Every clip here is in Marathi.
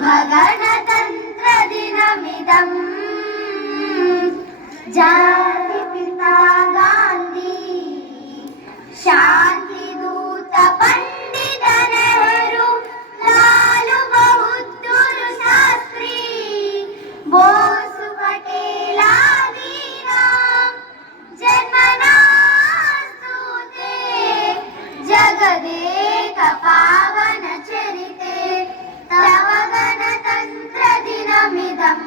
शुभ गणतंत्र दिनमिदं जातिपिता गांधी शांतिदूत पंडित नेहरू लाल बहादुर शास्त्री बोस पटेल आदींना जन्मनास्तु ते जगदेक पावन चरिते तव गणतंत्र दिनमिदं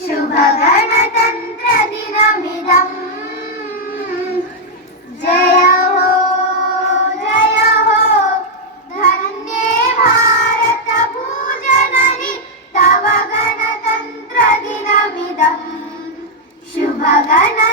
शुभ गणतंत्र दिनमिदं जय हो धन्ये भारत भूजननि तव गणतंत्र दिनमिदं शुभ गण